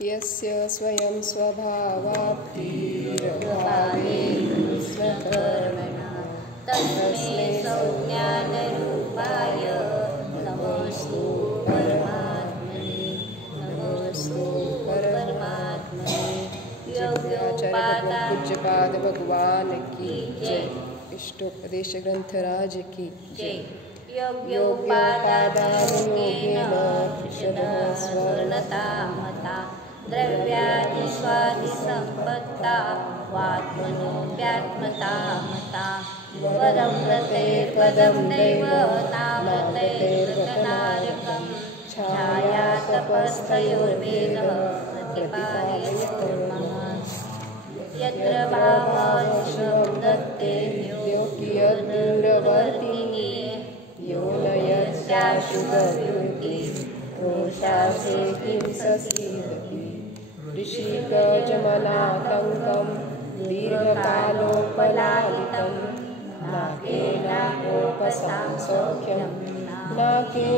यस्य स्वयं स्वभावाप्तिरभावेन स्वकर्मणा तस्मै संज्ञानरूपाय नमोऽस्तु परमात्मने। नमोऽस्तु परमात्मने। योग्योपादान पूज्यपाद भगवान की जय। इष्टोपदेश ग्रंथराज की जय। योग्योपादानयोगेन विशदः स्वर्णता मता द्रव्यादिस्वादिसम्पत्ता वात्मनोऽप्यात्मता मता वरं व्रतैर्पदं दैव नाव्रतैर्व्रतनारकं छाया तपस्थयोर्वेदः प्रतिपादयति यत्र भावांशं दत्ते योग्यदूरवर्तिनी यो न यस्याशुभकृति रोषासे किं ससीदति ऋषिकजमनातङ्कं दीर्घकालोपलालितं नाकेनाकोपसां सौख्यं नाकेनाकोपसामिने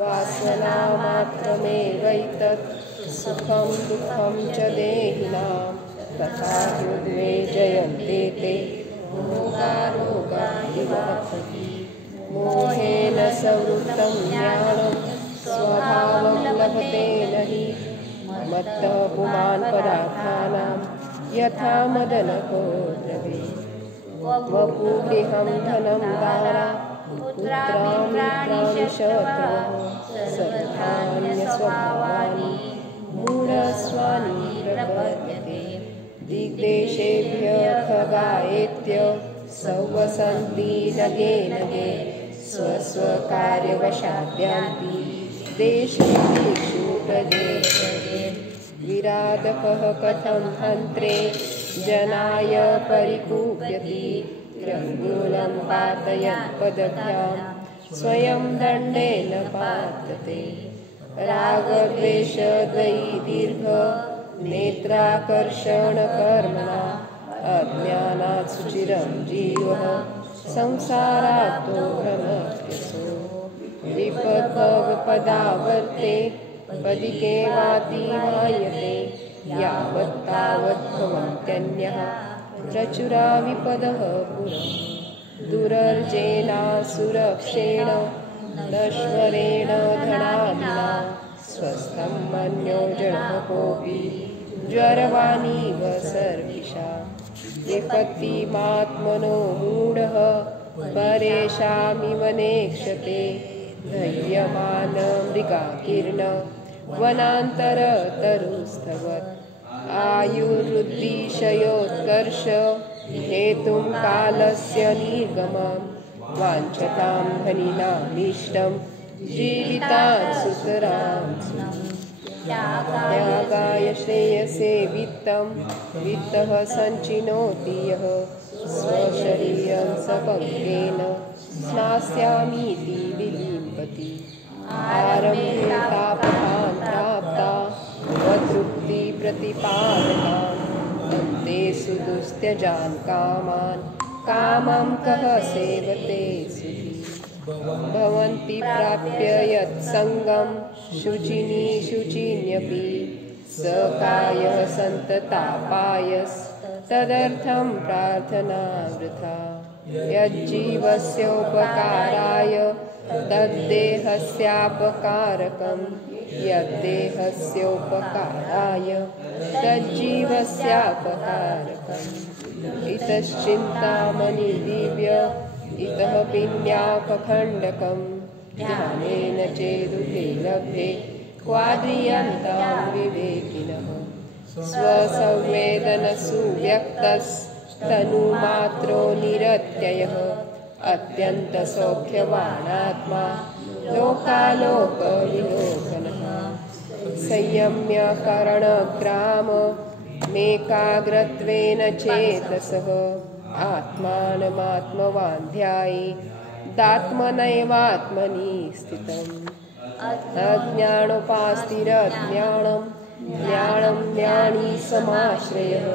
वासनामात्रमेवैतत् सुखं दुःखं च देहिनां तथा युग्मे जयन्ते ते मोहारोगादिवापति मोहेन सवृत्तं ज्ञानं स्वभावं लभते न हि मत्तः पुमान् पदार्थानां यथा मदनको द्रवे वपुगृहं धनं दारा पुत्राणि शत्रवः सर्वाण्यस्वभावानि मूढस्वानि प्रपद्यते दिग्देशेभ्यः खगायेत्य सवसन्ति नगे नगे स्वस्वकार्यवशाद्यान्ति देशेषु प्रदेशे विराधकः कथं हन्त्रे जनाय परिकूप्यति त्रङ्गूलं पातयन् पदभ्यां स्वयं दण्डेन पातते रागद्वेषद्वयी दीर्घ नेत्राकर्षणकर्मणा अज्ञानात् सुचिरं जीवः संसारातो भ्रमत्यसो विपदपदावर्ते पदिके वातिमायते यावत्तावद्भवन्त्यन्यः प्रचुरा विपदः पुरं दुरर्जेनासुरक्षेण नश्वरेण धनादिना स्वस्थं मन्यो जडः कोऽपि ज्वरवाणीव सर्विषा विपत्तिमात्मनो मूढः परेषामिव नेक्षते धैर्यमानमृगाकीर्ण वनान्तरतरुस्तवत् आयुर्वृद्धिक्षयोत्कर्ष हेतुं कालस्य निर्गमं वाञ्छतां धनिनामीष्टं जीवितान् सुतरां त्यागाय श्रेयसे वित्तं वित्तः सञ्चिनोति यः स्वशरीरं सपङ्केन स्नास्यामीति विलिम्पति आरम्भे तापकान् प्राप्ता वतृप्तिप्रतिपादकान् अन्ते सुदुस्त्यजान् कामान् कामं कः सेवते सुखी भवन्ति प्राप्य यत्सङ्गं शुचिनी शुचिन्यपि स कायः सन्ततापायस्तदर्थं प्रार्थना वृथा यज्जीवस्योपकाराय तद्देहस्यापकारकं यद्देहस्योपकाराय तज्जीवस्यापकारकम् इतश्चिन्तामणि दिव्य इतः पिन्याकखण्डकं ध्यानेन चेदुते लभ्ये क्वाद्रियन्तां विवेकिनः स्वसंवेदनसुव्यक्तस्तनुमात्रो निरत्ययः अत्यन्तसौख्यवानात्मा लोकालोकविलोकनः संयम्यकरणग्राममेकाग्रत्वेन चेतसः आत्मानमात्मवान् ध्यायेदात्मनैवात्मनि स्थितम् अज्ञानोपास्तिरज्ञानं ज्ञानं ज्ञानी समाश्रयः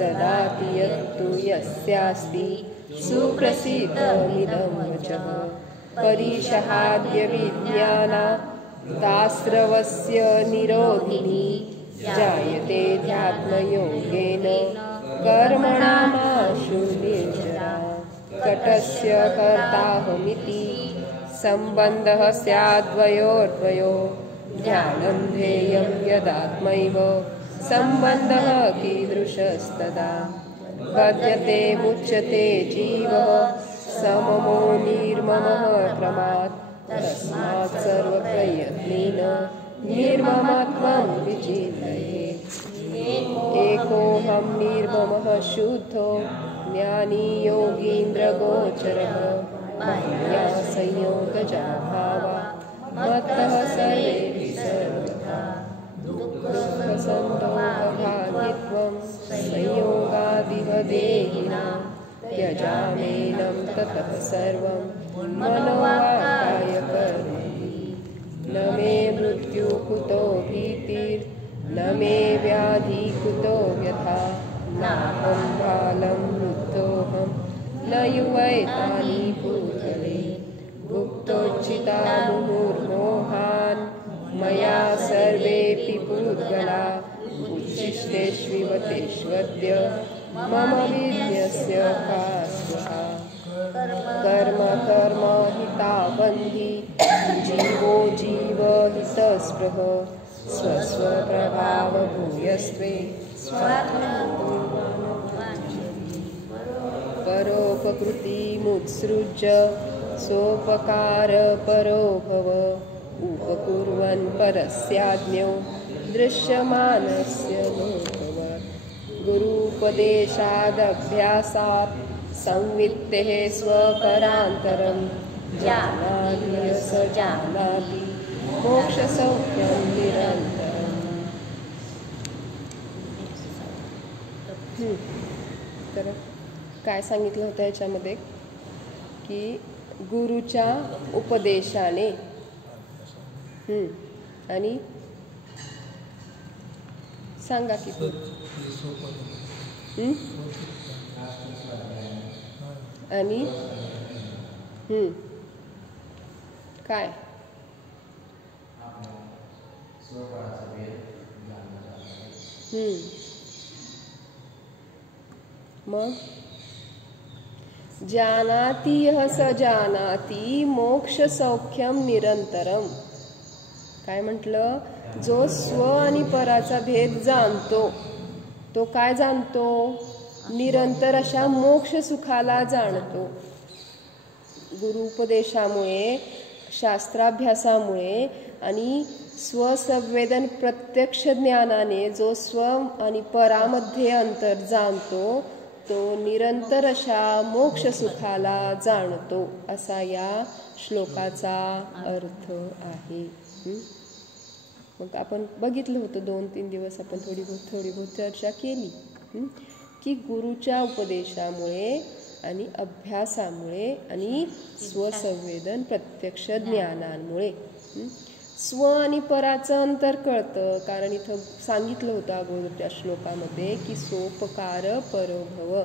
ददाति यत्तु यस्यास्ति सुप्रसिद्धमिदं वचः परिषहाद्य विज्ञाना दास्रवस्य निरोधिनी जायते ध्यात्मयोगेन कर्मणामाशु निर्जरा कटस्य कर्ताहमिति सम्बन्धः स्याद्वयोर्द्वयो ध्यानं ध्येयं यदात्मैव सम्बन्धः कीदृशस्तदा बध्यते मुच्यते जीवः सममो निर्ममः क्रमात् तस्मात् सर्वप्रयत्नेन निर्ममत्वं विचिन्तयेत् एकोऽहं निर्ममः शुद्धो ज्ञानी योगीन्द्रगोचरः मया संयोगजा भावा मत्तः सर्वे सर्वथा दुःखसन्तोषभागित्वं संयोगादिव देहिनां त्यजामेनं ततः सर्वं मनोवाक्काय कर्मणि न मे मृत्यु कुतो भीतिर्न मे व्याधि कुतो व्यथा नाहं बालं वृद्धोऽहं न युवैतानि भूतले गुप्तोच्चिता मुहुर्मोहान् मया सर्वेऽपि पूद्गला उच्छिष्टेष्विवतेष्वद्य मम विद्यस्य का स्पृहा कर्म कर्म हिताबन्धि जीवो जीव हितस्पृह स्वस्वप्रभाव भूयस्त्वे परोपकृतिमुत्सृज्य सोपकार परो भव उपकुर्वन् परस्याज्ञो दृश्यमानस्य नो भव गुरूपदेशादभ्यासात् संवित्तेः स्वकरान्तरं जानाति स जानाति मोक्षसौख्यं निरन्तरम्। तर काय सांगितलं होतं याच्यामध्ये की गुरुच्या उपदेशाने आणि सांगा की आणि काय मग जानाति यः स जानाति मोक्ष सौख्यम निरंतरम. काय म्हटलं? जो स्व आणि पराचा भेद जाणतो तो काय जाणतो? निरंतर अशा मोक्ष सुखाला जाणतो. गुरुपदेशामुळे, शास्त्राभ्यासामुळे आणि स्वसंवेदन प्रत्यक्ष ज्ञानाने जो स्व आणि परामध्ये अंतर जाणतो तो निरंतर अशा मोक्ष सुखाला जाणतो, असा या श्लोकाचा अर्थ आहे. मग आपण बघितलं होतं 2-3 दिवस आपण थोडी बहुत चर्चा केली की गुरुच्या उपदेशामुळे आणि अभ्यासामुळे आणि स्वसंवेदन प्रत्यक्ष ज्ञानामुळे स्व आणि पराचं अंतर कळतं. कारण इथं सांगितलं होतं अगोदरच्या श्लोकामध्ये की सोपकार परोभव,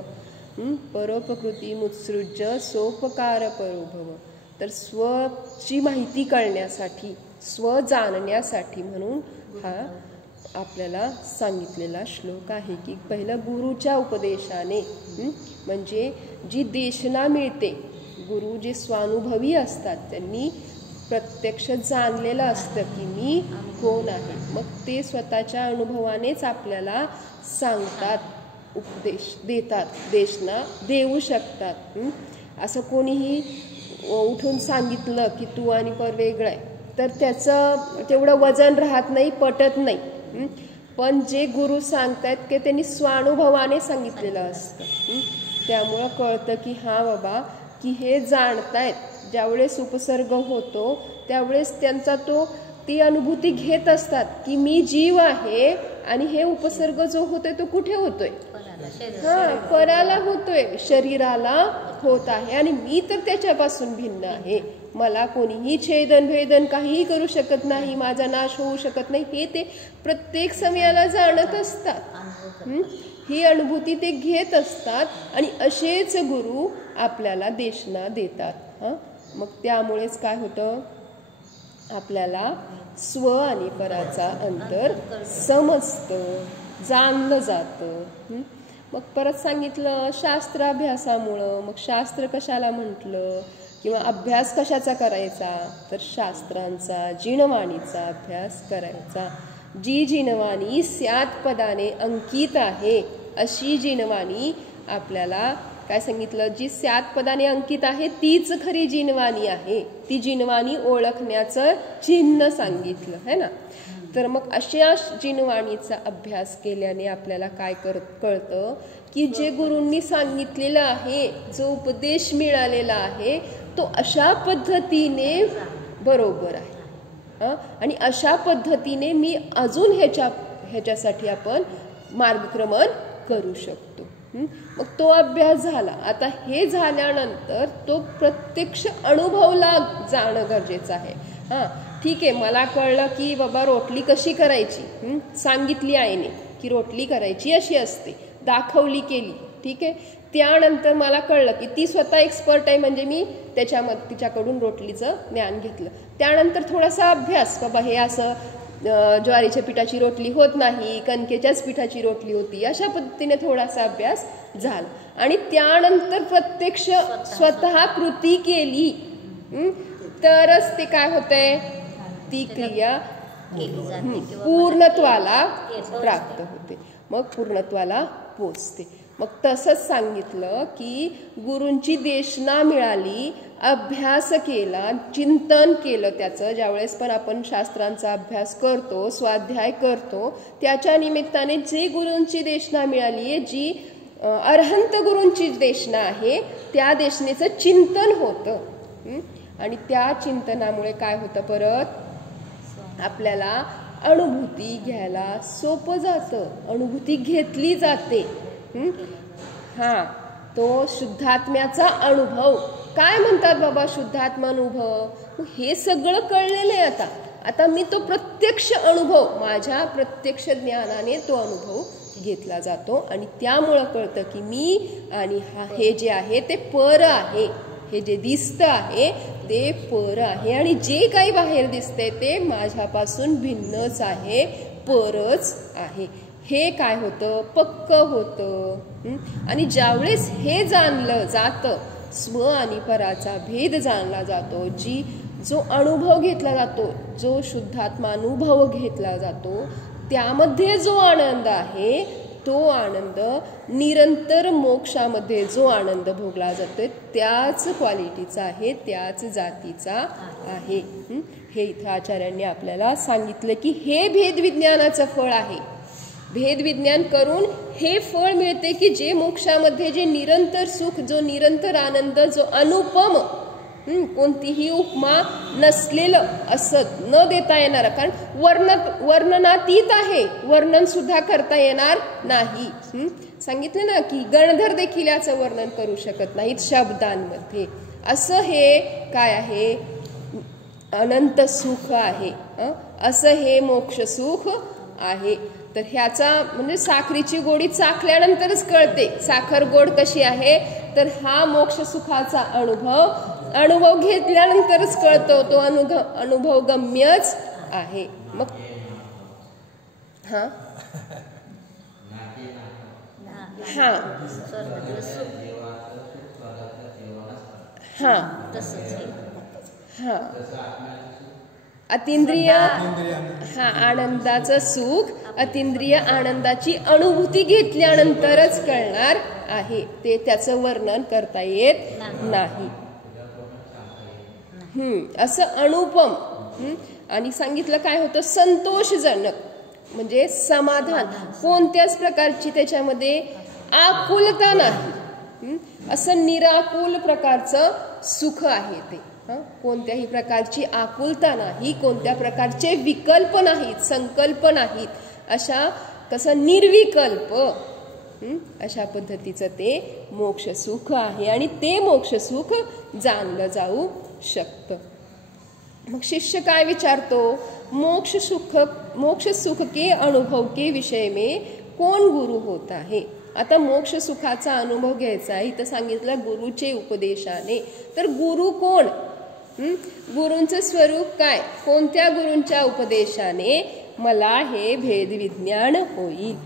परोपकृती मुत्सृज्य सोपकार परोभव. तर स्वची माहिती कळण्यासाठी, स्व जाणण्यासाठी म्हणून हा आपल्याला सांगितलेला श्लोक आहे की पहिलं गुरुच्या उपदेशाने, म्हणजे जी देशना मिळते, गुरु जे स्वानुभवी असतात त्यांनी प्रत्यक्ष जाणलेलं असतं की मी कोण आहे. मग ते स्वतःच्या अनुभवानेच आपल्याला सांगतात, उपदेश देतात, देशना देऊ शकतात. असं कोणीही उठून सांगितलं की तू आणि पर वेगळं आहे तर त्याचं तेवढं वजन राहत नाही, पटत नाही. पण जे गुरु सांगतायत की त्यांनी स्वानुभवाने सांगितलेलं असतं, त्यामुळं कळतं की हा बाबा की हे जाणतायत. ज्यावेळेस उपसर्ग होतो त्यावेळेस त्यांचा ती अनुभूती घेत असतात की मी जीव आहे आणि हे उपसर्ग जो होतोय तो कुठे होतोय? पराला होतोय, शरीराला होत आहे आणि मी तर त्याच्यापासून भिन्न आहे. मला कोणीही छेदन भेदन काहीही करू शकत नाही, माझा नाश होऊ शकत नाही, हे ते प्रत्येक समयाला जाणत असतात. ही अनुभूती ते घेत असतात आणि असेच गुरु आपल्याला देशना देतात. मग त्यामुळेच काय होतं? आपल्याला स्व आणि पराचा अंतर समजतं, जाणलं जातं. मग परत सांगितलं शास्त्राभ्यासामुळं. मग शास्त्र कशाला म्हटलं किंवा अभ्यास कशाचा करायचा, तर शास्त्रांचा, जिनवाणीचा अभ्यास करायचा. जी जिनवाणी 7 पदाने अंकित आहे अशी जिनवाणी आपल्याला काय सांगितलं, जी 7 पदाने अंकित आहे तीच खरी जिनवाणी आहे. ती जिनवाणी ओळखण्याचं चिन्ह सांगितलं है ना. तर मग अशा जिनवाणीचा अभ्यास केल्याने आपल्याला काय कळतं की जे गुरूंनी सांगितलेलं आहे, जो उपदेश मिळालेला आहे तो अशा पद्धतीने बरोबर आहे. आणि अशा पद्धतीने मी अजून ह्याच्यासाठी आपण मार्गक्रमण करू शकतो. मग तो अभ्यास झाला. आता हे झाल्यानंतर तो प्रत्यक्ष अनुभवला जाणं गरजेचं आहे. ठीक आहे, मला कळलं की बाबा रोटली कशी करायची, सांगितली आईने की रोटली करायची अशी असते, दाखवली, केली, ठीक आहे. त्यानंतर मला कळलं की ती स्वतः एक्सपर्ट आहे, म्हणजे मी तिच्याकडून रोटलीचं ज्ञान घेतलं. त्यानंतर थोडासा अभ्यास, बाबा हे असं ज्वारीच्या पिठाची रोटली होत नाही, कणकेच्याच पिठाची रोटली होती, अशा पद्धतीने थोडासा अभ्यास झाला. आणि त्यानंतर प्रत्यक्ष स्वतः कृती केली तरच ते काय होतंय, ती क्रिया पूर्णत्वाला प्राप्त होते, मग पूर्णत्वाला पोचते. मग तसंच सांगितलं की गुरूंची देशना मिळाली, अभ्यास केला, चिंतन केलं त्याचं. ज्यावेळेस पण आपण शास्त्रांचा अभ्यास करतो, स्वाध्याय करतो, त्याच्या निमित्ताने जे गुरूंची देशना मिळाली आहे, जी अरहंत गुरूंची देशना आहे, त्या देशनेचं चिंतन होतं. आणि त्या चिंतनामुळे काय होतं, परत आपल्याला अनुभूती घ्यायला सोपं जातं, अनुभूती घेतली जाते. तो शुद्धात्म्याचा अनुभव. काय म्हणतात बाबा शुद्धात्मा अनुभव, हे सगळं कळलेलं आहे. आता मी तो प्रत्यक्ष अनुभव, माझ्या प्रत्यक्ष ज्ञानाने तो अनुभव घेतला जातो. आणि त्यामुळं कळतं की मी आणि हे जे आहे ते पर आहे, हे जे दिसतं आहे ते पर आहे, आणि जे काही बाहेर दिसतंय ते माझ्यापासून भिन्नच आहे, परच आहे. हे काय होतं, पक्क होतं. आणि ज्यावेळेस हे जाणलं जातं, स्व आणि पराचा भेद जाणला जातो, जो अनुभव घेतला जातो, जो शुद्धात्मानुभव घेतला जातो, त्यामध्ये जो आनंद आहे तो आनंद निरंतर मोक्षामध्ये जो आनंद भोगला जातोय त्याच क्वालिटीचा आहे, त्याच जातीचा आहे. हे इथं आचार्यांनी आपल्याला सांगितलं की हे भेदविज्ञानाचं फळ आहे. भेदविज्ञान करून हे फळ मिळते की जे मोक्षामध्ये जे निरंतर सुख, जो निरंतर आनंद, जो अनुपम, कोणतीही उपमा नसलेलं, असं न देता येणार, कारण वर्णनातीत आहे, वर्णन सुद्धा करता येणार नाही. सांगितलं ना की गणधर देखील याचं वर्णन करू शकत नाहीत शब्दांमध्ये. असं हे काय आहे, अनंत सुख आहे, असं हे मोक्ष सुख आहे. तर ह्याचा म्हणजे साखरेची गोडी चाखल्यानंतरच कळते साखर गोड कशी आहे. तर हा मोक्ष सुखाचा अनुभव घेतल्यानंतरच कळतो, तो अनुभव गम्यच आहे. मग अतिंद्रिय आनंदाचं सुख, अतिंद्रिय आनंदाची अनुभूती घेतल्यानंतरच कळणार आहे, ते त्याचं वर्णन करता येत नाही. असं अनुपम. आणि सांगितलं काय होतं, संतोषजनक म्हणजे समाधान, कोणत्याच प्रकारची त्याच्यामध्ये आकुलता नाही, असं निराकुल प्रकारचं सुख आहे ते. कोणत्याही प्रकारची आकुलता नाही, कोणत्या प्रकारचे विकल्प नाहीत, संकल्प नाहीत, अशा कसं निर्विकल्प, अशा पद्धतीचं ते मोक्ष सुख आहे. आणि ते मोक्ष सुख जाणलं जाऊ शकतं. मग शिष्य काय विचारतो, मोक्ष सुख के अनुभव के विषय में कोण गुरु होता है. आता मोक्ष सुखाचा अनुभव घ्यायचा आहे, इथं सांगितलं गुरुचे उपदेशाने. तर गुरु कोण, गुरूंचं स्वरूप काय? कोणत्या गुरूंच्या उपदेशाने मला हे भेदविज्ञान होईल?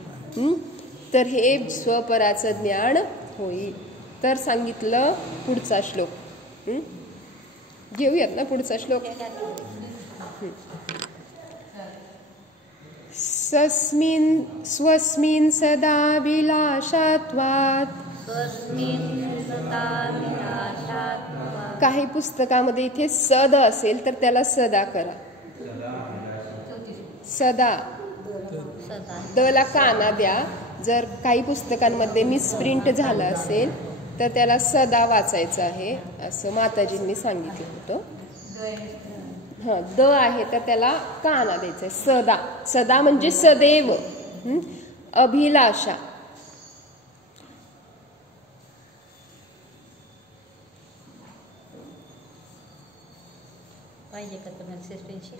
तर हे स्वपराचं ज्ञान होईल. तर सांगितलं पुढचा श्लोक. घेऊयात ना पुढचा श्लोक. स्वस्मिन् सदा विलासात्वात्. काही पुस्तकामध्ये इथे सद असेल तर त्याला सदा करा. सदा दला काना द्या. जर काही पुस्तकांमध्ये मिसप्रिंट झालं असेल तर त्याला सदा वाचायचं आहे असं माताजींनी सांगितलं होतं. द आहे तर त्याला काना द्यायचा. सदा, सदा म्हणजे सदैव. अभिलाषा, पाहिजे का तुम्हाला सस्पेन्शन?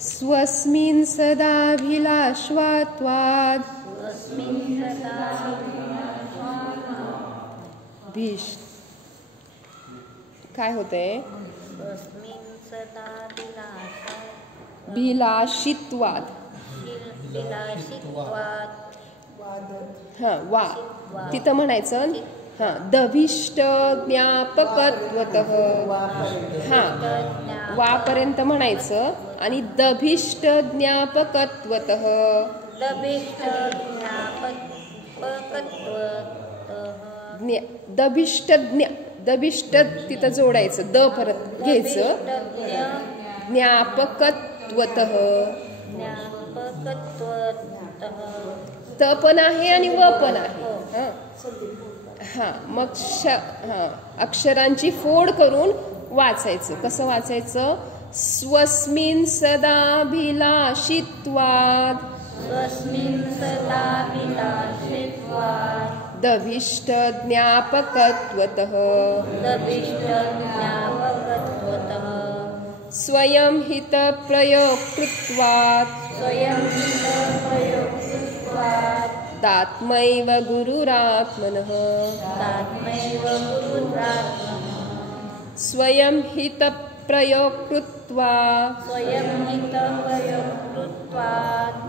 स्वस्मिन् सदाभिलाषात्वात्. काय होतंय? भिलाषित्वाद. वा तिथं म्हणायचं दभिष्ट ज्ञापकत्वतः. वापर्यंत म्हणायचं आणि दभिष्ट ज्ञापकत्वतः. दभिष्ट तिथं जोडायचं, द परत घ्यायचं. ज्ञापकत्वतः. त पण आहे आणि व पण आहे. मग अक्षरांची फोड करून वाचायचं. कसं वाचायचं? स्वस्मिन् सदाभिलाषित्वात्. दभिष्ट ज्ञापकत्वतः. स्वयं हित प्रयोक्तृत्वात्. दात्मैव गुरुरात्मनः. स्वयं हित प्रयोक्तृत्वात्.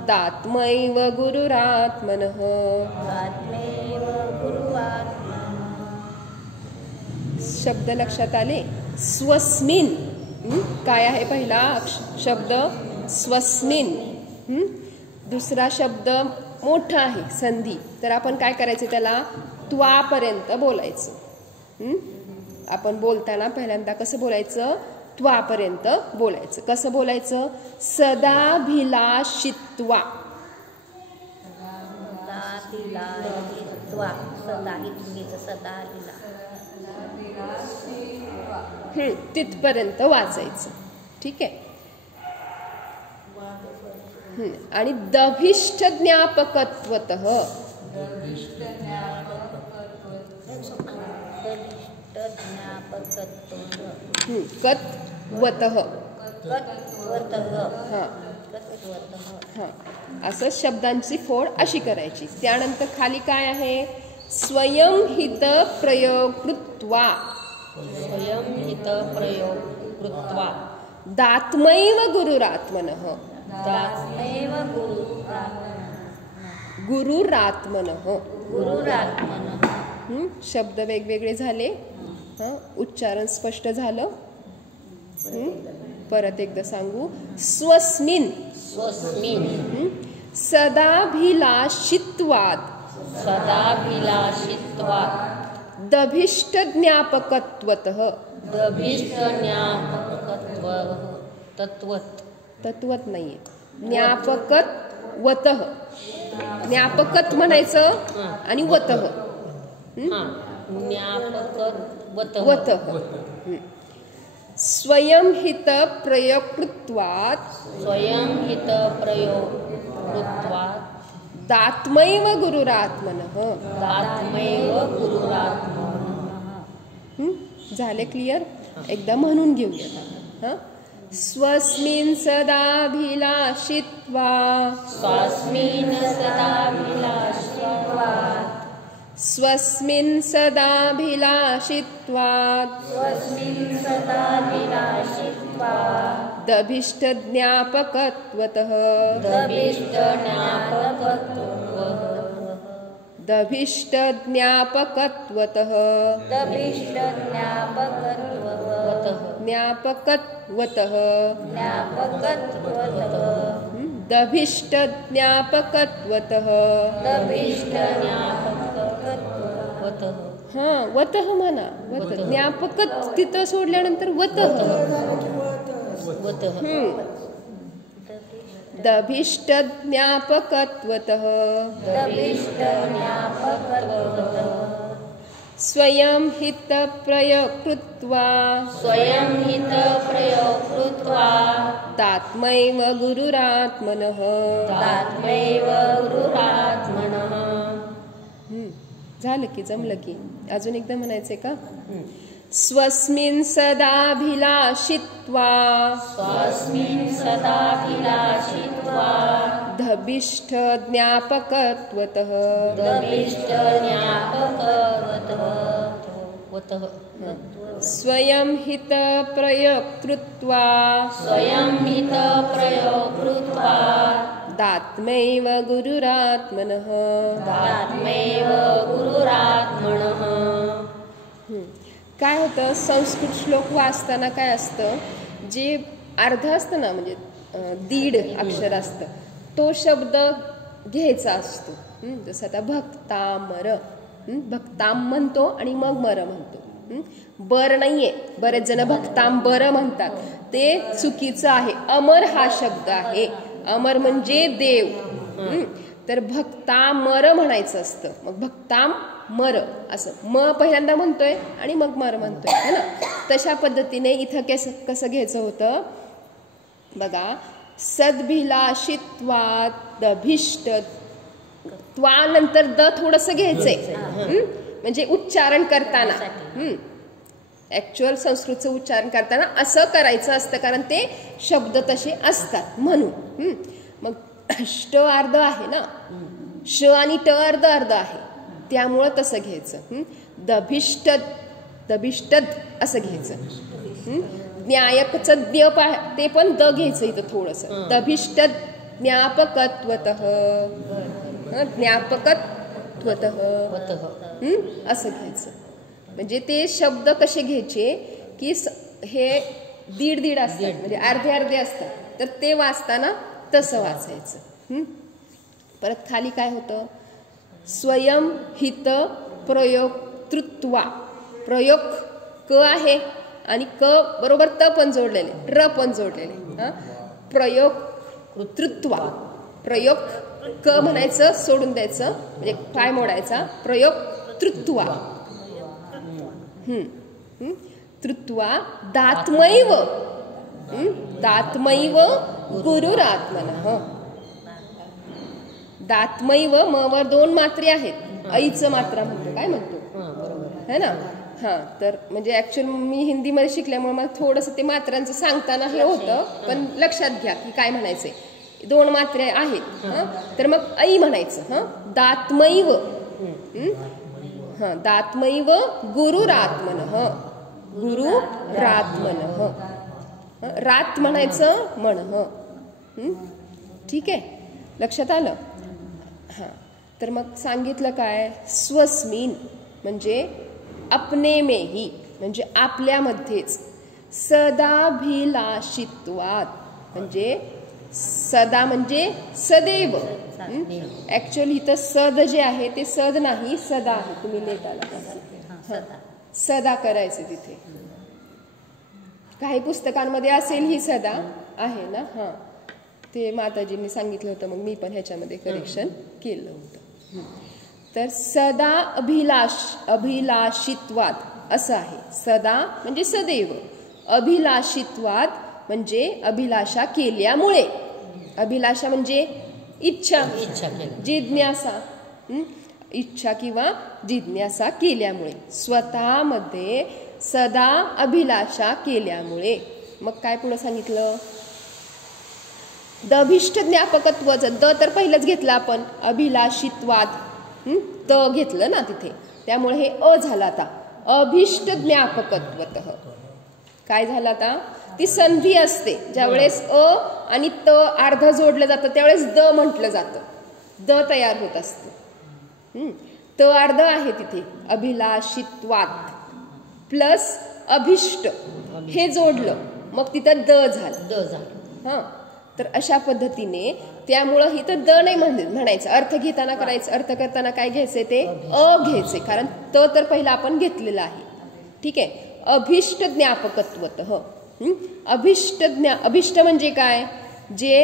दात्मैव गुरुरात्मनः. शब्द लक्षात आले? स्वस्मिन् काय आहे? पहिला शब्द स्वस्मिन्. दुसरा शब्द मोठा आहे, संधी. तर आपण काय करायचं? त्याला त्वापर्यंत बोलायचं. आपण बोलताना पहिल्यांदा कसं बोलायचं? त्वापर्यंत बोलायचं. कसं बोलायचं? सदाभिलाषित्वा. तिथपर्यंत वाचायचं. ठीक आहे. आणि दभिष्ट ज्ञापकत्वतः. कत्वतः. असं शब्दांची फोड अशी करायची. त्यानंतर खाली काय आहे? स्वयं हित प्रयोग कृत्वा. दात्मैव गुरुरात्मनः. गुरुरात्मनः. शब्द वेगवेगळे झाले. उच्चारण स्पष्ट झालं. परत एकदा सांगू. स्वस्मिन् सदाभिलाषित्वात्. दभिष्ट ज्ञापकत्वतः. तत्वत नाहीये. ज्ञापकत्वतः. ज्ञापकत म्हणायचं आणि वतः. वतः. स्वयं हित प्रयोक्तृत्वात्. दात्मैव गुरुरात्मनः. झाले क्लिअर? एकदा म्हणून घेऊया. स्वस्मिन् सदाभिलाषित्वा स्वस्मिन् सदाभिलाषित्वा स्वस्मिन् सदाभिलाषित्वा स्वस्मिन् सदाभिलाषित्वा दभिष्टज्ञापकत्वतः दभिष्टज्ञापकत्वतः ज्ञापकत्वतः दभिष्टज्ञापकत्वतः हां वतः म्हणा वत ज्ञापकत तिथं सोडल्यानंतर वतः दभिष्टज्ञापकत्वतः स्वयं हितप्रयकृत्वा तात्मैव गुरुरात्मनः झालं की जमलं की अजून एकदा म्हणायचंय का स्वस्मिन् सदाभिलाषित्वा दभिष्ठ ज्ञापकत्वतः स्वयं हितप्रयकृत्वा दात्मैव गुरुरात्मनः काय होतं संस्कृत श्लोक वाचताना काय असतं जे अर्ध असतं ना म्हणजे दीड अक्षर असतं तो शब्द घ्यायचा असतो जसं आता भक्तामर भक्ताम म्हणतो आणि मग मर म्हणतो बर नाहीये बरेच जण भक्तांबर म्हणतात ते चुकीचं आहे अमर हा शब्द आहे अमर म्हणजे देव तर भक्तामर म्हणायचं असतं मग भक्ताम मर असं म पहिल्यांदा म्हणतोय आणि मग मर म्हणतोय है ना तशा पद्धतीने इथं कसं घ्यायचं होतं बघा सद्भिलाषित्वात दभिष्ट त्वा नंतर द थोडंसं घ्यायचंय म्हणजे उच्चारण करताना ऍक्च्युअल संस्कृतचं उच्चारण करताना असं करायचं असतं कारण ते शब्द तसे असतात म्हणून मग ष्ट अर्ध आहे ना श आणि ट अर्ध अर्ध आहे त्यामुळं तसं घ्यायचं दभिष्टद असं घ्यायचं ज्ञायकचं ज्ञ ते पण द घ्यायचं इथं थोडंसं दभिष्ट ज्ञापकत्वतः ज्ञापकत्वतः असं घ्यायचं म्हणजे ते शब्द कसे घ्यायचे की हे दीड दीड असतात म्हणजे अर्धे अर्धे असतात तर ते वाचताना तसं वाचायचं परत खाली काय होतं स्वयं हित प्रयोक्तृत्वा प्रयोग क आहे आणि क बरोबर त पण जोडलेले र पण जोडलेले प्रयोक्तृत्वा प्रयोग क म्हणायचं सोडून द्यायचं म्हणजे काय मोडायचा प्रयोक्तृत्वा तृत्वा दात्मैव गुरुरात्मनः दात्मैव म वर दोन मात्रे आहेत ऐचं मात्रा म्हणतो काय म्हणतो है ना हा तर म्हणजे ऍक्च्युअली मी हिंदीमध्ये शिकल्यामुळे मला थोडंसं ते मात्रांचं सांगताना हे होतं पण लक्षात घ्या की काय म्हणायचंय दोन मात्रे आहेत तर मग ऐ म्हणायचं दात्मैव दात्मैव गुरुरात्मनः रात म्हणायचं मन ठीक आहे लक्षात आलं हा तर मग सांगितलं काय स्वस्मिन म्हणजे अपने मेही म्हणजे आपल्यामध्येच सदाभिलाषित्वात म्हणजे सदा म्हणजे सदैव ऍक्च्युअली इथं सद जे आहे ते सद नाही सदा आहे तुम्ही लिहिताना सदा करायचे तिथे काही पुस्तकांमध्ये असेल ही सदा आहे ना हा ते माताजींनी सांगितलं होतं मग मी पण ह्याच्यामध्ये करेक्शन केलं होतं तर सदा अभिलाषित्वात असं आहे सदा म्हणजे सदैव अभिलाषित्वात म्हणजे अभिलाषा केल्यामुळे अभिलाषा म्हणजे इच्छा जिज्ञासा इच्छा किंवा जिज्ञासा केल्यामुळे स्वतःमध्ये सदा अभिलाषा केल्यामुळे मग काय पुढे सांगितलं, दभिष्ट ज्ञापकत्वाचं द तर पहिलंच घेतलं आपण, अभिलाषित्वाद त घेतलं ना तिथे, त्यामुळे हे अ झालं आता, अभिष्ट ज्ञापकत्वतः. काय झालं आता, ती संधी असते ज्यावेळेस अ आणि त अर्ध जोडलं जातं त्यावेळेस द म्हटलं जातं, द तयार होत असतं. त अर्ध आहे तिथे, अभिलाषित्वात प्लस अभिष्ट हे जोडलं मग तिथं द झालं. हां, तर अशा पद्धतीने, त्यामुळं इथं द नाही म्हणायचं, अर्थ घेताना करायचं, अर्थ करताना काय घ्यायचे ते अ घ्यायचे, कारण त तर पहिला आपण घेतलेला आहे. ठीक आहे, अभिष्ट ज्ञापकत्वतः. अभिष्ट म्हणजे काय, जे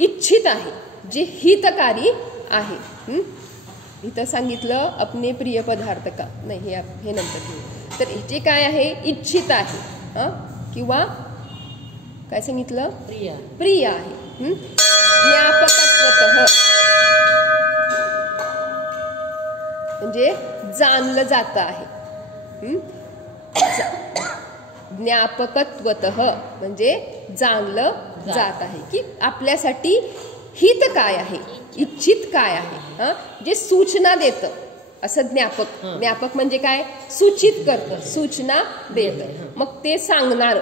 इच्छित आहे, जे हितकारी आहे. इथं सांगितलं अपने प्रिय पदार्थ का नाही, हे नंतर घेऊ. तर जे काय आहे इच्छित आहे किंवा काय सांगितलं, प्रिय आहे. ज्ञापकत्वतः म्हणजे जाणलं जात आहे. ज्ञापकत्वतः म्हणजे जाणलं जात आहे की आपल्यासाठी हित काय आहे, इच्छित काय आहे, जे सूचना देतं असं ज्ञापक. ज्ञापक म्हणजे काय, सूचित करतं, सूचना देतं. मग ते सांगणार,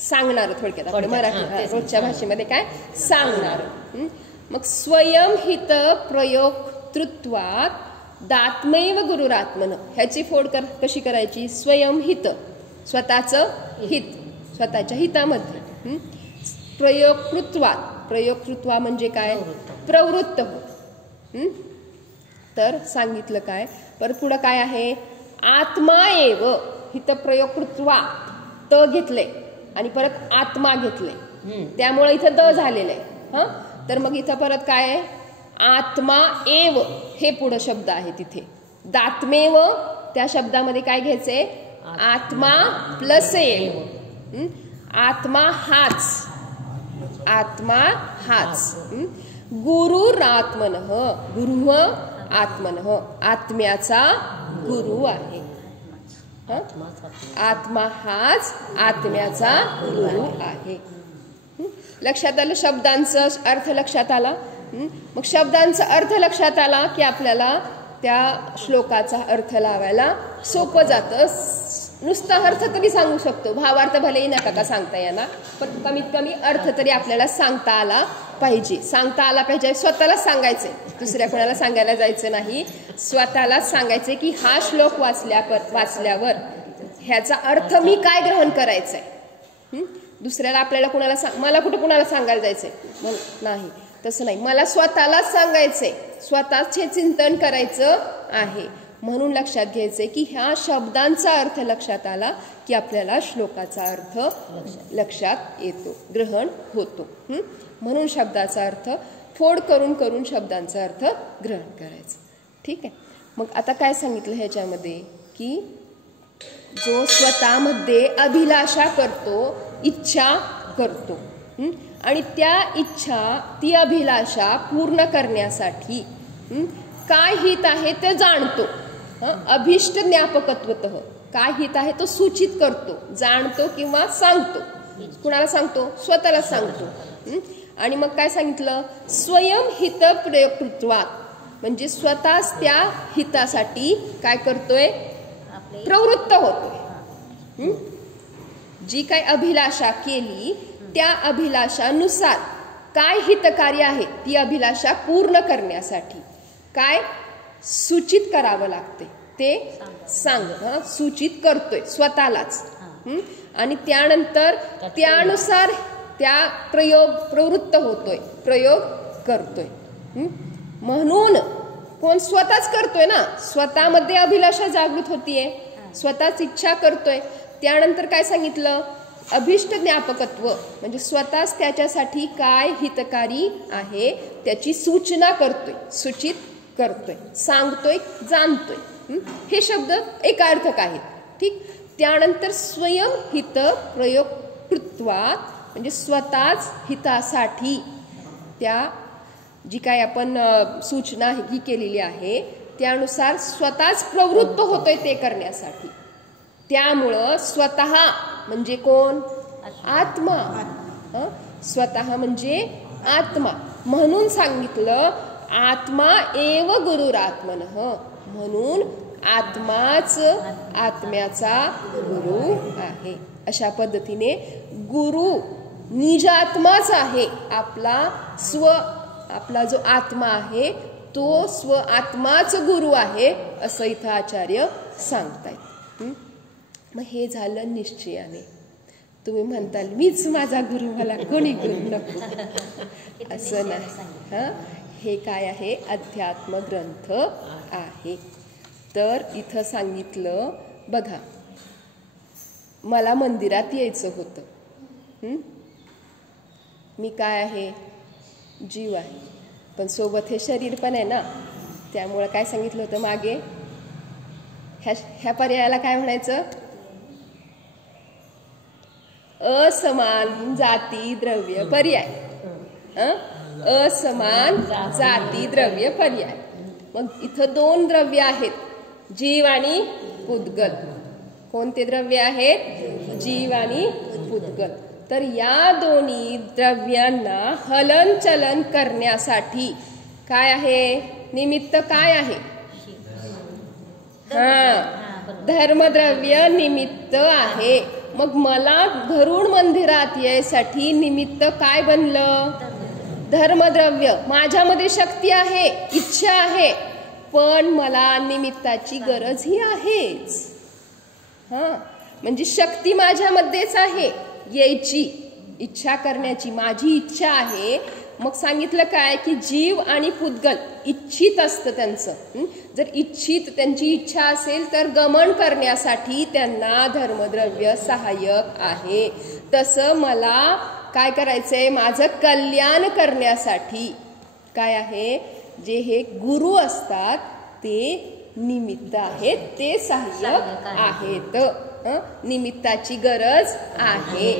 सांगणार थोडक्यात आपल्या मराठी रोजच्या भाषेमध्ये काय सांगणार. मग स्वयंहित प्रयोक्तृत्वात दात्मैव गुरुरात्मन, ह्याची फोड कशी करायची, स्वयंहित स्वतःचं हित, स्वतःच्या हितामध्ये. प्रयोक्तृत्वात, प्रयोक्तृत्वा म्हणजे काय, प्रवृत्त हो. तर सांगितलं काय, परत पुढं काय आहे, आत्मा एव, हित प्रयोक्तृत्वा त घेतले आणि परत आत्मा घेतले, त्यामुळे इथं द झालेलं आहे. तर मग इथं परत काय आहे, आत्मा एव हे पुढं शब्द आहे तिथे, दात्मेव त्या शब्दामध्ये काय घ्यायचंय, आत्मा प्लस एव. आत्मा हाच, आत्मा हाच. गुरुरात्मनः, गुरु आत्मनः, आत्म्याचा गुरु आहे. आत्मा हाच आत्म्याचा गुरु आहे. लक्षात आलं, शब्दांचा अर्थ लक्षात आला. मग शब्दांचा अर्थ लक्षात आला की आपल्याला त्या श्लोकाचा अर्थ लावायला सोपं जातं. नुसता अर्थ तरी सांगू शकतो, भावार्थ भलेही नका का सांगता येणार, पण कमीत कमी अर्थ तरी आपल्याला सांगता आला पाहिजे. सांगता आला पाहिजे, स्वतःलाच सांगायचंय, दुसऱ्या कोणाला सांगायला जायचं नाही, स्वतःलाच सांगायचंय की हा श्लोक वाचल्यावर ह्याचा अर्थ मी काय ग्रहण करायचंय. दुसऱ्याला आपल्याला कोणाला मला कुठं कोणाला सांगायला जायचंय नाही, तसं नाही, मला स्वतःलाच सांगायचंय, स्वतःचे चिंतन करायचं आहे. म्हणून लक्षात घ्यायचंय की ह्या शब्दांचा अर्थ लक्षात आला की आपल्याला श्लोकाचा अर्थ लक्षात येतो, ग्रहण होतो. म्हणून शब्दाचा अर्थ फोड करून करून शब्दांचा अर्थ ग्रहण करायचं. ठीक आहे, मग आता काय सांगितलं ह्याच्यामध्ये की जो स्वतःमध्ये अभिलाषा करतो, इच्छा करतो, आणि त्या इच्छा, ती अभिलाषा पूर्ण करण्यासाठी काय हित आहे ते जाणतो. अभिष्ट ज्ञापकत्वतः काय हित आहे तो सूचित करतो, जाणतो किंवा सांगतो. कुणाला सांगतो, स्वतःला सांगतो. आणि मग काय सांगितलं, स्वयंहित प्रयोक्तृत्वात म्हणजे स्वतःच त्या हितासाठी काय करतोय, प्रवृत्त होतोय. जी काय अभिलाषा केली त्या अभिलाषानुसार काय हितकारी आहे ती अभिलाषा पूर्ण करण्यासाठी काय सूचित करावं लागते ते सूचित करतोय स्वतःलाच. आणि त्यानंतर त्यानुसार त्या प्रवृत्त होतोय, प्रयोग करतोय. म्हणून कोण स्वतःच करतोय ना, स्वतःमध्ये अभिलाषा जागृत होतीये, स्वतःच इच्छा करतोय. त्यानंतर काय सांगितलं, अभिष्ट ज्ञापकत्व म्हणजे स्वतःच त्याच्यासाठी काय हितकारी आहे त्याची सूचना करतोय, सूचित करतोय, सांगतोय, जाणतोय. हे शब्द एकार्थक आहेत. ठीक, त्यानंतर स्वयंहित प्रयोक्तृत्वात म्हणजे स्वतःच हितासाठी त्या जी काय आपण सूचना ही केलेली आहे त्यानुसार स्वतःच प्रवृत्त होतोय ते करण्यासाठी. त्यामुळं स्वतः म्हणजे कोण, आत्मा. स्वतः म्हणजे आत्मा. म्हणून सांगितलं आत्मा एव गुरुरात्मनः. म्हणून आत्माच आत्म्याचा गुरु आहे. अशा पद्धतीने गुरु निज आत्माच आहे. आपला जो आत्मा आहे तो स्व आत्माच गुरु आहे असं इथं आचार्य सांगतायत. मग हे झालं निश्चयाने. तुम्ही म्हणताल मीच माझा गुरु, मला कोणी गुरु नको, असं नाही. हे काय आहे? अध्यात्म ग्रंथ आहे. तर इथं सांगितलं बघा, मला मंदिरात यायचं होतं. मी काय आहे? जीव आहे. पण सोबत हे शरीर पण आहे ना. त्यामुळं काय सांगितलं होतं मागे? ह्या पर्यायाला काय म्हणायचं? असमान जाती द्रव्य पर्याय. असमान जाती द्रव्य पर्याय. मग इथं 2 द्रव्य आहेत, जीव आणि पुद्गल. कोणते द्रव्य आहेत? जीव आणि पुद्गल. तर या दोन्ही द्रव्यांना हलनचलन करण्यासाठी काय आहे? निमित्त काय आहे? धर्मद्रव्य निमित्त आहे. मग मला घरून मंदिरात यायसाठी निमित्त काय बनलं? धर्मद्रव्य. माझ्यामध्ये शक्ती आहे, इच्छा आहे, पण मला निमित्ताची गरज ही आहेच. म्हणजे शक्ती माझ्यामध्येच आहे, यायची इच्छा करण्याची माझी इच्छा आहे. मग सांगितलं काय की जीव आणि पुद्गल इच्छित असतं त्यांचं. जर इच्छित त्यांची इच्छा असेल तर गमन करण्यासाठी त्यांना धर्मद्रव्य सहाय्यक आहे. तसं मला काय करायचंय? माझं कल्याण करण्यासाठी काय आहे? जे हे गुरु असतात ते निमित्त आहेत, ते सहाय्यक आहेत. निमित्ताची गरज आहे.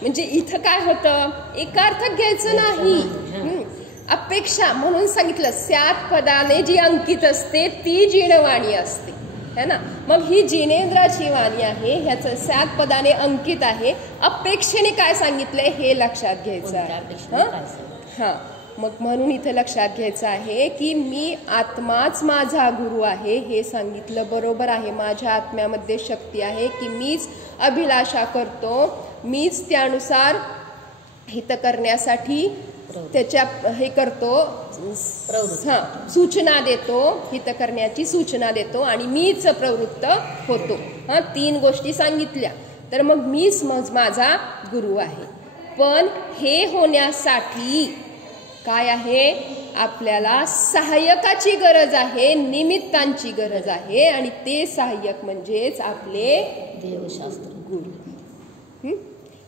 म्हणजे इथं काय होतं? एकार्थक घ्यायचं नाही. अपेक्षा म्हणून सांगितलं स्यात पदाने जी अंकित असते ती जिनवाणी असते, है ना. मग ही जिनेंद्राची वाणी आहे, ह्याचं स्यात पदाने अंकित आहे. अपेक्षेने काय सांगितलंय हे लक्षात घ्यायचं आहे. मग म्हणून इथे लक्षात घ्यायचं आहे की मी आत्माच माझा गुरु आहे. हे सांगितलं बरोबर आहे. माझ्या आत्म्यामध्ये शक्ती आहे की मीच अभिलाषा करतो, मीच त्यानुसार हित करण्यासाठी त्याच्या हे करतो, सूचना देतो, हित करण्याची सूचना देतो आणि मीच प्रवृत्त होतो. 3 गोष्टी सांगितल्या. तर मग मीच माझा गुरु आहे. पण हे होण्यासाठी काय आहे? आपल्याला सहाय्यकाची गरज आहे, निमित्तांची गरज आहे. आणि ते सहाय्यक म्हणजेच आपले देवशास्त्र गुरु.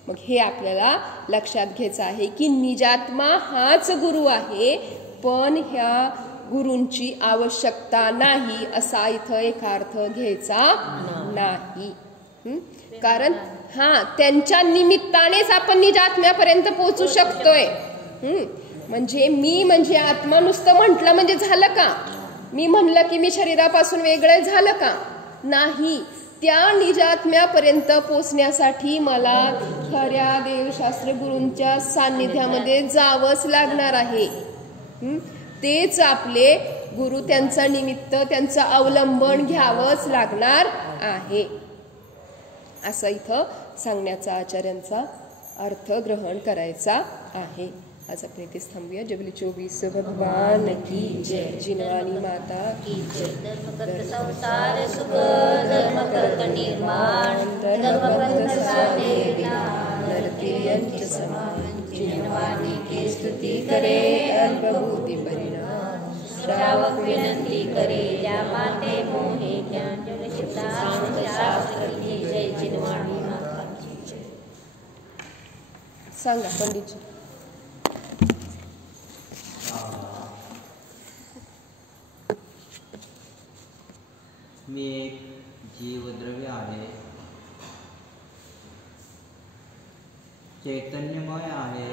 मग हे आपल्याला लक्षात घ्यायचं आहे की निजात्मा हाच गुरु आहे, पण ह्या गुरूंची आवश्यकता नाही असा इथं एक अर्थ घ्यायचा नाही. कारण त्यांच्या निमित्तानेच आपण निजात्म्यापर्यंत पोहोचू शकतोय. म्हणजे मी म्हणजे आत्मा नुसतं म्हटलं म्हणजे झालं का? मी म्हणलं की मी शरीरापासून वेगळं झालं का? नाही. त्या निजात्म्यापर्यंत पोचण्यासाठी मला खऱ्या देवशास्त्र गुरूंच्या सान्निध्यामध्ये जावंच लागणार आहे. तेच आपले गुरु, त्यांचं निमित्त, त्यांचं अवलंबन घ्यावंच लागणार आहे. असं इथं सांगण्याचा आचार्यांचा अर्थ ग्रहण करायचा आहे. आज आपण इथेच थांबूया. जबली 24 भगवान की जय. जिनवानी माता की जय. धर्मकर्त संसार सुख, धर्मकर्त निर्माण, धर्मबंध साधे ज्ञान, नरतिर्यंच समान. जिनवानी की स्तुती करे, अल्पभूति परिणाम. श्रावक विनंती करे, या माते मोहे ज्ञान. शास्त्र की जय. जिनवानी माता की जय. सांगा पंडितजी. मी एक जीवद्रव्य आहे, चैतन्यमय आहे.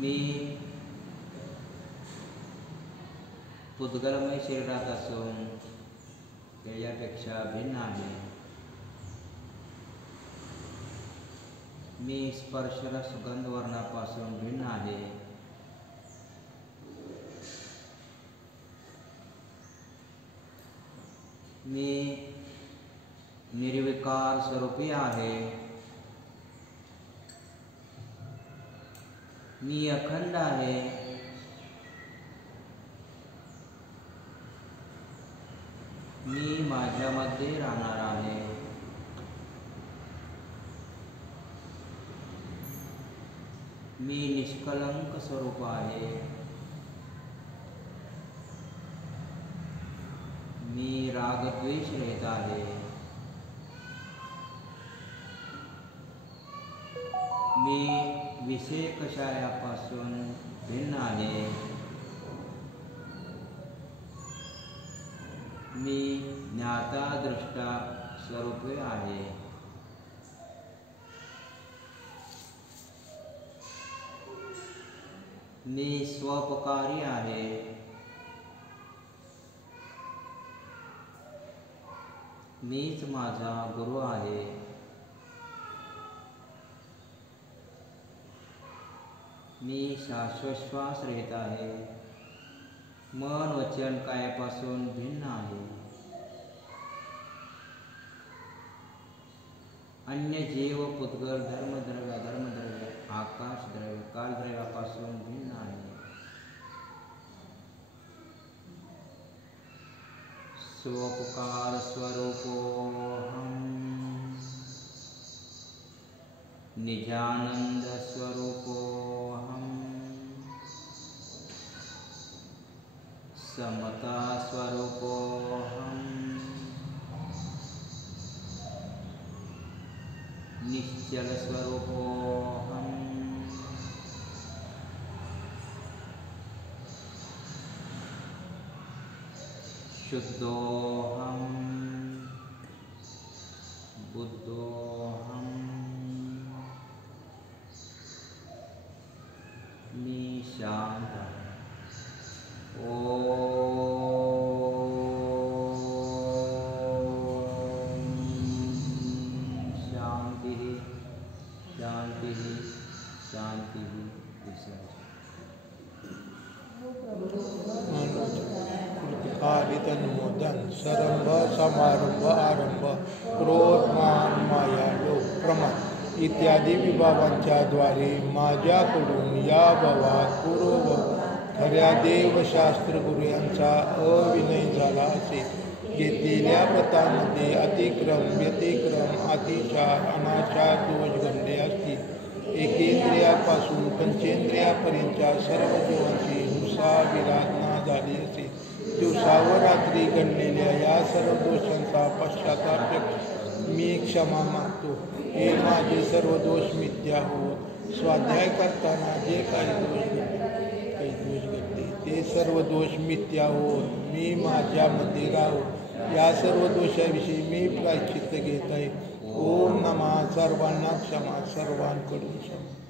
मी पुद्गलमय शरीरात असून पेयापेक्षा भिन्न आहे. मी स्पर्शरस गंधवर्णापासून भिन्न आहे. मी निर्विकार स्वरूपी आहे. मी अखंड आहे. मी माझ्यामध्ये राहणार आहे. मी निष्कलंक स्वरूप आहे. मी रागद्वेष रहित आहे. मी विषय कषायापासून भिन्न आहे. मी ज्ञाता दृष्टा स्वरूपे आहे. मी स्वपकारी आहे. मीच माझा गुरु आहे. मी श्वासोच्छ्वास रहित आहे. मन वचन कायापासून भिन्न आहे. अन्य जीव पुद्गल धर्मद्रव्य आकाशद्रव्य कालद्रव्यापासून भिन्न आहे. स्वोपकार स्वरूपोऽहम् निजानंद स्वरूपोऽहम् समता स्वरूपोऽहम् निश्चल स्वरूपोऽहम् शुद्धोऽहम् बुद्धोऽहम् मी शांत शांति शांति शांति. अनुमोदन सरंभ समारंभ आरंभ क्रोध मान माया लोभ प्रमाद इत्यादी विभागांच्या द्वारे माझ्याकडून या भावात पूर्व खऱ्या देवशास्त्र गुरु यांचा अविनय झाला असेल. घेतलेल्या व्रतामध्ये अतिक्रम व्यतिक्रम अतिचार अनाचार दोष घडले असतील. एकेंद्रियापासून पंचेंद्रियापर्यंतच्या सर्व जीवांची हुंसा विराधना झाली असेल. दिवसावर रात्री घडलेल्या या सर्व दोषांचा पश्चाताप मी क्षमा मागतो. हे माझे सर्व दोष मिथ्या हो. स्वाध्याय करताना जे काही दोष घडले ते सर्व दोष मिथ्या हो. मी माझ्यामध्ये राहो. या सर्व दोषाविषयी मी प्रायश्चित्त घेत आहे. ओम नमः. सर्वांना क्षमा, सर्वांकडून क्षमा.